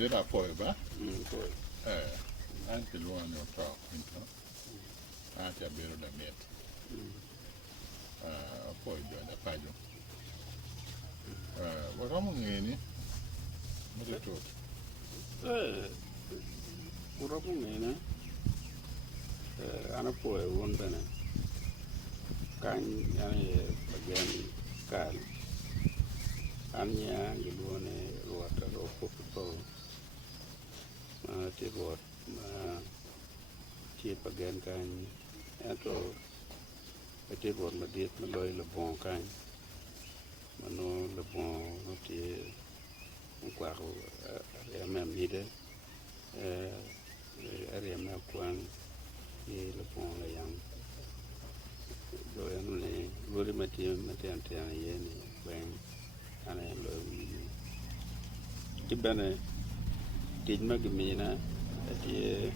did I poi ba? Poi. Anche l'uomo non troppo, anche a bere da met. Poi da paio. Wakamu ngeni? Mudi tot. Urapu ngene. Ana poi won bene. Kan yani bagian kan. Anya gilone Rwot Arop Pope Paul. Ti Rwot ti bagian kan atau ti Rwot madit maloi le bon kan. Mano le bon no ti kwaro ya memide area me kwan e le bon le yang do ya no le lori mati ante ye ni ben ana lo ti bene ti magmina ti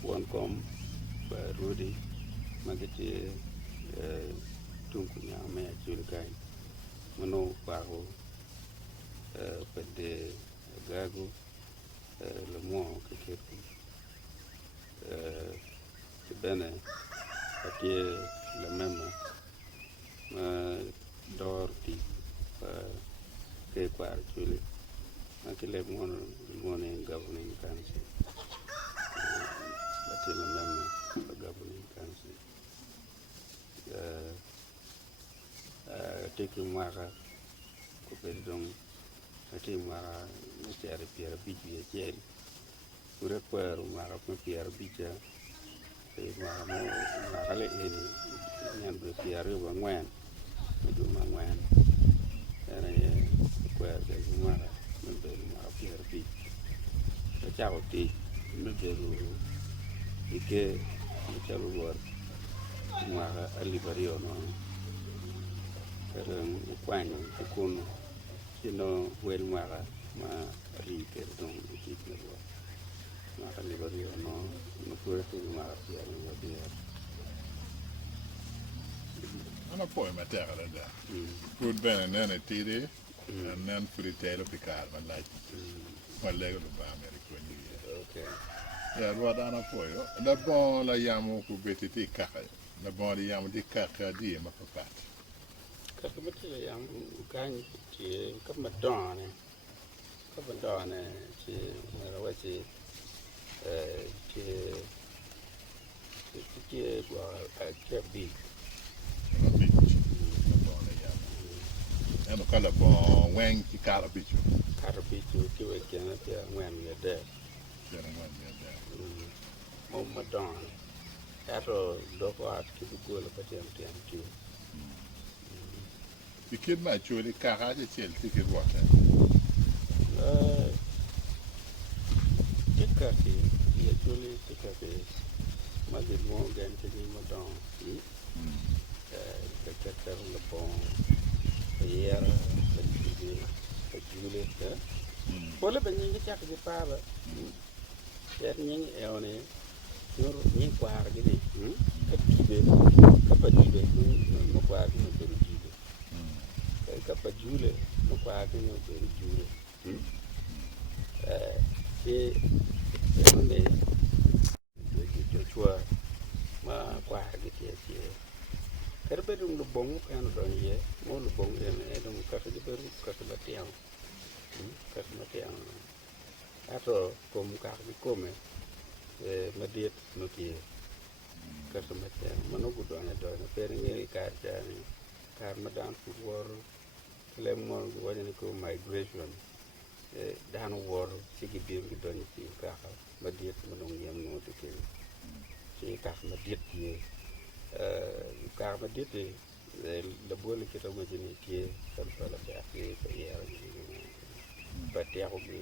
won kom ba rodi magati tunku nya me ajul kai mano kwaro pede gago le mo che bene perché la memma dorti che qua cioè anche le buone governing council perché la memma la governing council take mara ko per don ati mara mestiere piera bigi e gel pure per mara piera bigi e mara le nyan be piera yo ngwen me do ngwen era quer de mara me be mara piera bigi e ciao ti me be ike me ciao lor mara alivario no per quando con no wel mara ma ri che don di quello ma alivario no può essere mara piera no dia Ana poi matera da. Put bene nene tiri and then put it tail of the car and like ma lego lo ba America ni. okay Ya Rwot ana poi da bon la yamo ku betiti kaka. Da bon di yamo di kaka di ma papat. Kapatile yang kan ci kamadone ci rawati ci gua che bi Ano kala bon wen ki kala bichu. carbitu ki we kena pia ngwan ye de Jere wan ya da. mo madon ato doko at ki go la patem ti The kid might actually kaka je chel ticket water. tikati actually tikati magi mo gan ti madon ka le bon hier le jule Pole ba nyingi chak di paba. Yat nyingi eone. Yor nyingi kwar gini. Kapa jibe. No kwar gini beru jibe. Kapa jule. No kwar gini beru jule. Eone. Joshua. Ma kwar gini ya. Karbe dung lu bong kan don ye. Mo lu bong ene dung kata di beru kata batiang. Kata batiang. Atau kom kak di kome mediet nukie kata batiang. Mano gudo ane do na peringi kata ni kar madan war lemon wajani ko migration dan war sigi bim gudo ni ti kaka mediet mano ngiem no tike si kak mediet ye kar mediet le bole kita majini tie kan pala ba ke ya batiago bi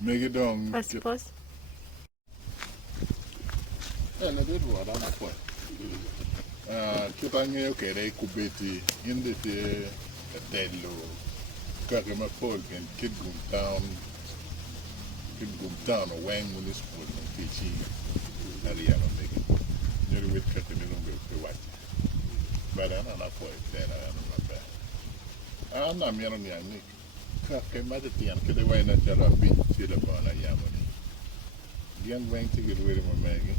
Make it down. Pause. Na did what I'm for. Kita ngi okay dai kubeti inde te tello kagama pol gen kidgum town wang municipal no pichi area no make nyori wit kate ni no be watch. But ana na for there ana na ba. ana miero ni ani ka ke ma de tian ke de wai na chala bi ti le bona yamani dian wang ti gir wiri mo megi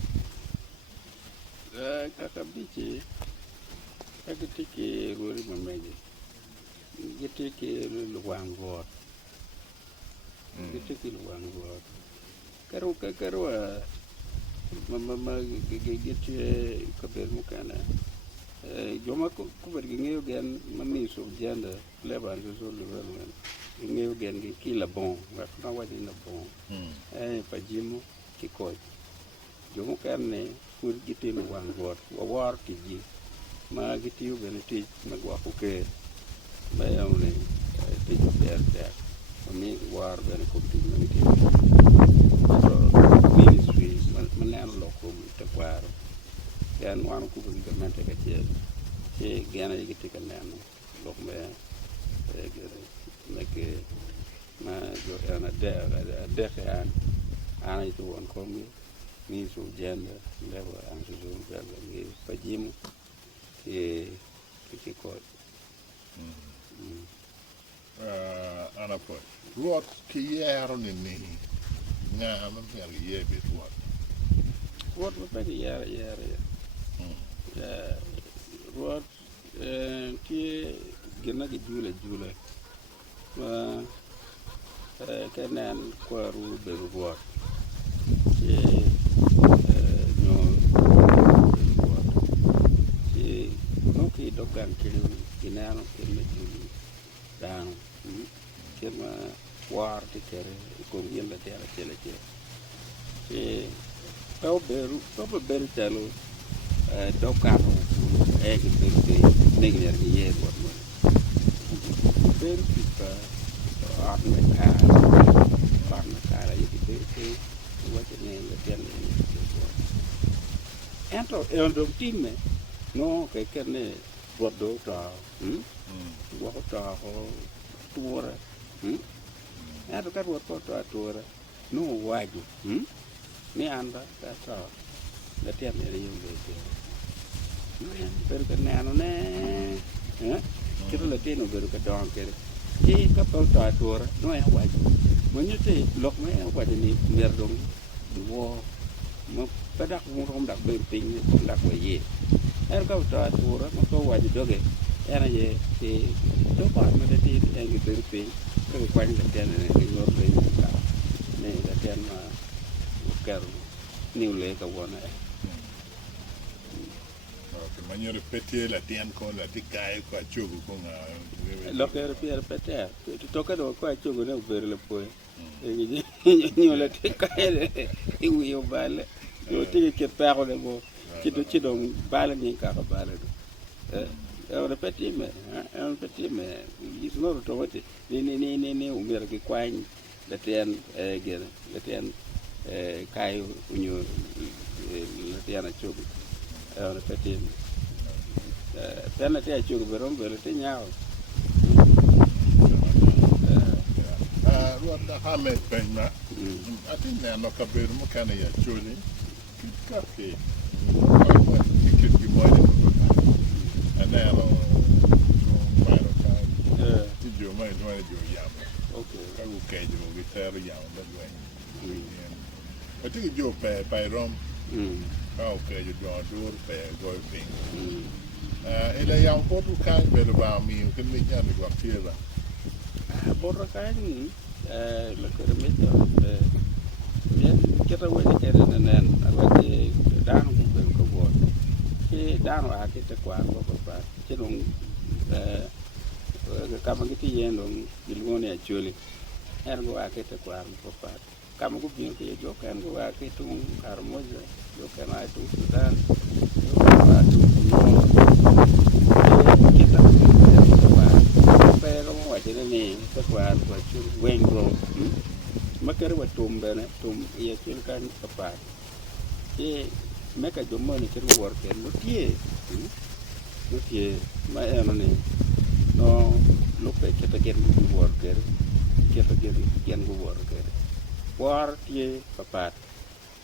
kaka bichi agitiki ruri mamegi gitiki luang Rwot gitiki luang Rwot karo mama giti kaber mukana joma ko ber ng'eyo gen mami so janda leban so leban ng'eyo gen gi kila bon na wadi na bon pajimo kikoj jomo kane pur giti luang Rwot war tiji ma gitiyo bene tich magwako ke mayawne tich ber tek mami war bene kum tich magitiyo ministries maneno loko tekwaro yan wano kubo gigamente kachiel che gena yigiti ka neno lok me meke ma jo ana deke ana ito won komi ni so jenda lewa an so bela ngi pajimu ke ko ana po Rwot ki yero ni nga am mer yebe Rwot ba yara Rwot ki gina gi jule ma kanan kwaru be Rwot ki no Rwot ki no ki dogan kiri ginano kiri juli dan kema war ti kere ko yella tela tela ki tau beru talo dokano gi beru negner gi ye Rwot mo beru pipa arme kara yiti beru wate ne le tele ento e on dom timme no ke kene Rwot do ta wa ta ho tuora ento ka Rwot ko ta tuora no waju ni anda ta la tele le yo le per che nano ne che la teno per che don che ka pa ta tuora no è waju mo ni te lok me waju ni merdong wo mo padak mo rom dak be ping dak we ye ka ta tuora mo ko waju doge era ye ti to pa me de ti e ngi be ping ko kwani la tele ne ngor le ka ne la tele ma kar niu le ka wona manyo repete la tian con la tikai ko chugu ko nga lo che repete to ka do ko chugu ne ber le poi ni la tikai e wi o bale yo ti che pero le mo ci do bale ni ka bale repete me is no to wati ni o mer ki kwany la tian gere la tian kai unyo la tian a chugu repete me pena te achugo berom bele te nyao Rwot da hame penna ati ne no ka beru mo kana ya chuli ka ke kit ki mo ni ko ana ro maro ka ti jo mai no jo yam okay ka u ke jo gi ter yam da wen ati jo pe rom ka u ke jo dur pe go ping ele ya un po' più calmo lo va mi che mi chiami qua fiera borra kan la ko remito bien kita wadi kere nen awati danu ko bo ki danu a kita kwa ko ba ki dum kama giti yendo ilgone a chuli ergo a kita kwa ko ba kama ko bien ki jo kan go a kitu harmonia jo kan a tu sudan kita pero mo wajene ni takwa kwa chur wengro makere watum bene tum ya chur kan papa e meka jomo ni chur worke no tie ma eno ni no lupe kita gen worke kita gen worke war tie papa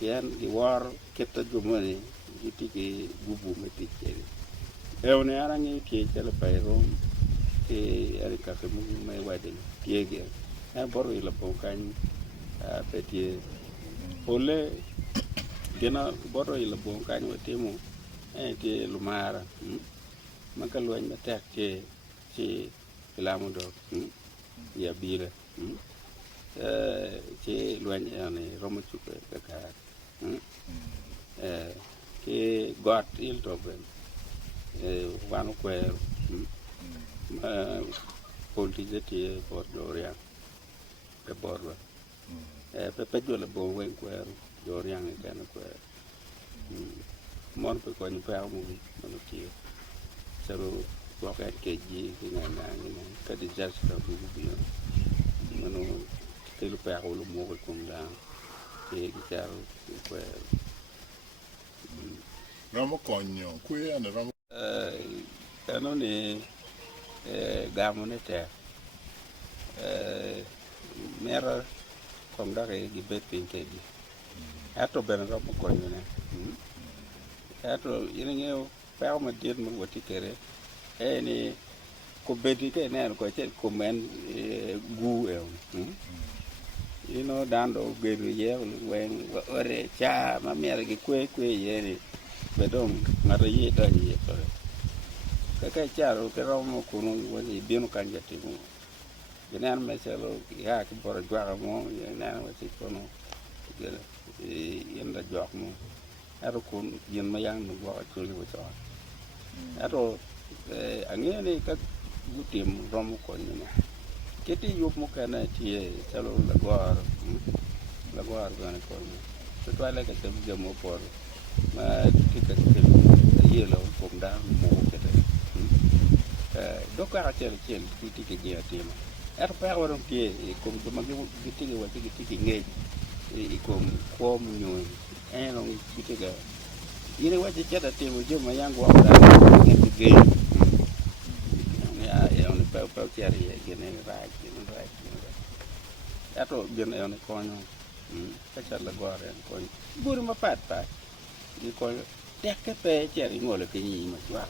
yan di war kita jomo ni giti ke gubu meti chere eone arangi tie chele pai rom ke ari ka ke mu mai wedding tiege boro ila bo kan petie pole gena boro ila bo kan wetimo ke lumara maka luan matak ke ilamu do ya bile ke luan ane romo chupe ka ke got il to ben wanu kwer politizeti bordoria ke bordo pe jole bo wen kwer dorian ke na kwer mon pe ko ni pa mu no ti sero wakat ke ji na ka di jas ka bu bi no ke lu pa ko lu mo ko da ke gitaro kwer Ramo konyo kwe ane ramo ano ni gamo ne te mera kom da ke gibet pinte di ato ben ramo konyo ne ato yinge pa ma dir mo wati kere ni ko bedi ke ne ko che ko men gu dando bedu ye wen ore cha ma mera gi kwe ye bedom ngata ye ta ye ka charo ke romo kuno woni binu kanja timu genan meselo ya ke bor jwa mo na wati kono gele yenda jwa mo aro kun yen ma yang no gwa chuli wato aro angene ka gutim romo ko ni keti yup mo kana tie chalo la gwar gane ko to twala ka tem jamo por ma tika yelo ko da mo kete do ka tel tiki ge atima pa woron tie ko do ma tiki wa tiki nge ko mu nyu no tiki ga ine wa jada timo joma yangu wa da nge ge ya on pa tiari ye gene ra ato gene on ko no ka chala gore ko buru ma pat pa di ko tek pe tiari ngole ke ni ma twa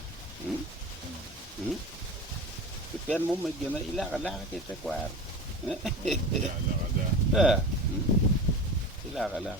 pen mo ma gene ila ke te kwar ila